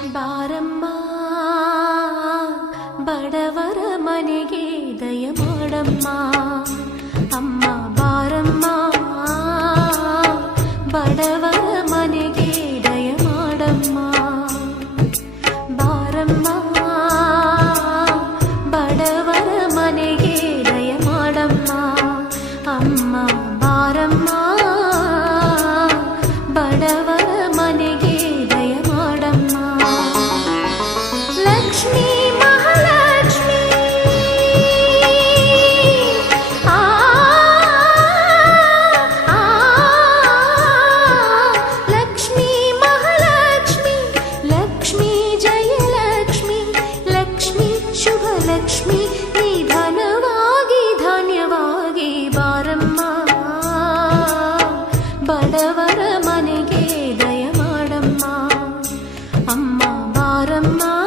ಬಾರಮ್ಮ ಬಡವರ ಮನೆಗೆ ದಯ ಮಾಡಮ್ಮ ಅಮ್ಮ ಬಾರಮ್ಮ ಬಡವರ ಮನೆಗೆ ದಯ ಮಾಡಮ್ಮ ಬಾರಮ್ಮ ಬಡವರ ಮನೆಗೆ ದಯ ಮಾಡಮ್ಮ ಅಮ್ಮ ಬಾರಮ್ಮ ಬಡವರ ಮನೆಗೆ ದಯ ಮಾಡಮ್ಮ ಲಕ್ಷ್ಮೀ ಮಹಾಲಕ್ಷ್ಮೀ ಲಕ್ಷ್ಮೀ ಮಹಾಲಕ್ಷ್ಮಿ ಲಕ್ಷ್ಮೀ ಜಯಲಕ್ಷ್ಮಿ ಲಕ್ಷ್ಮೀ ಶುಭ ಲಕ್ಷ್ಮಿ ನಿಧನವಾಗಿ ಧಾನ್ಯವಾಗಿ ಬಾರಮ್ಮ ಬಡವರ ಮನೆಗೆ ದಯ ಮಾಡಮ್ಮ ಅಮ್ಮ ಬಾರಮ್ಮ